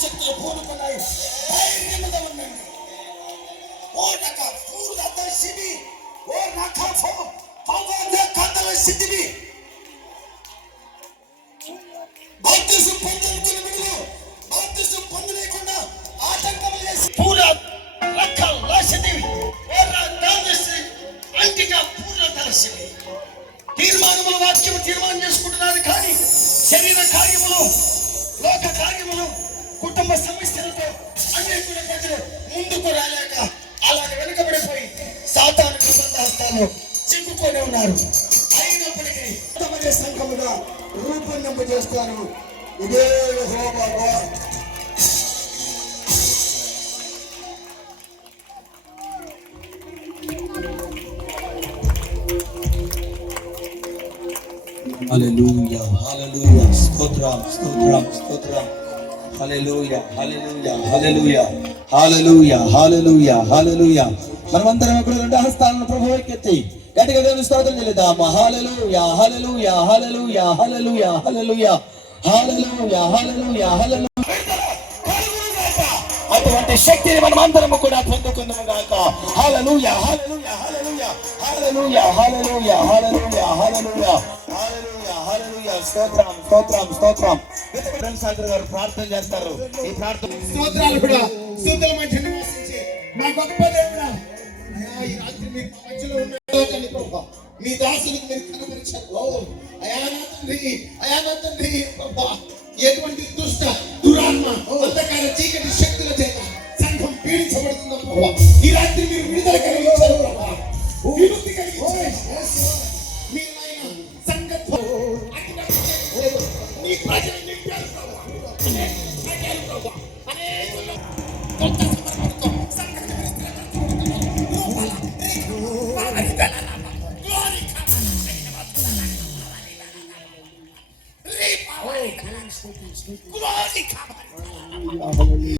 శక్తులు పూనుకున్నాయి. ధైర్యముగా ఉండండి. ఓ నకా పూర్వత శిబి ఓ నకా పవన కందల సిద్ధివి బాప్తిజం పొందనుకున్న బిడ్డలు బాప్తిజం పొందలేకుండా ఆటంకం చేసి పూరా రక్కల లాసిదివి ఓరా దాదసి అంటిగా పూరా దర్శిని తీర్మానముల వాక్యము తీర్మానం చేసుకుంటున్నారు. కానీ శరీర కార్యములు, లోక కార్యములు, కుటుంబ సమస్యలతో అనేక ప్రజలు ముందుకు రాలేక అలాగే వెనుకబడిపోయి సాతాను హస్తాల్లో చిక్కుకొని ఉన్నారు. అయినప్పటికీ సంఘముగా రూపొందింపజేస్తాను. ఇదే యెహోవా వాక్కు. హల్లెలూయా హల్లెలూయా స్తోత్రం స్తోత్రం స్తోత్రం హల్లెలూయా హల్లెలూయా హల్లెలూయా హల్లెలూయా హల్లెలూయా హల్లెలూయా. మనమందరం ఇక్కడ రెండు హస్తాలను ప్రభువుకి ఎత్తి గట్టిగా దేవుని స్తోత్రం చెల్లిద్దాం. హల్లెలూయా హల్లెలూయా హల్లెలూయా హల్లెలూయా హల్లెలూయా హల్లెలూయా హల్లెలూయా హల్లెలూయా. అటువంటి శక్తిని మనం అందరం కూడా పొందుకుందాము గాక. హల్లెలూయా హల్లెలూయా హల్లెలూయా హల్లెలూయా హల్లెలూయా హల్లెలూయా హల్లెలూయా హల్లెలూయా హల్లెలూయా. స్తోత్రం స్తోత్రం స్తోత్రం. సాగర్ గారు ప్రార్థన చేస్తారు. ఈ ప్రార్థన స్తోత్రాలు కూడా స్తుతుల మధ్య నివసించి మా గొప్ప దేవుడా, ఈ రాత్రి మీరు మా మధ్యలో ఉన్నారని ప్రభువా మీ దాసునికి మీరు కనపరిచారు. అయా నా తండ్రి ప్రభువా, ఎటువంటి దుష్ట దురాత్మ అంధకార చీకటి శక్తుల చేత సంఘం పీడించబడుతున్న ప్రభువా ఈ రాత్రి మీరు విడుదల కలిగించారు ప్రభువా, విముక్తి కలిగించారు. మీ నాయన సంఘత్వం నీ ప్రజలు నింపారు ప్రభువా.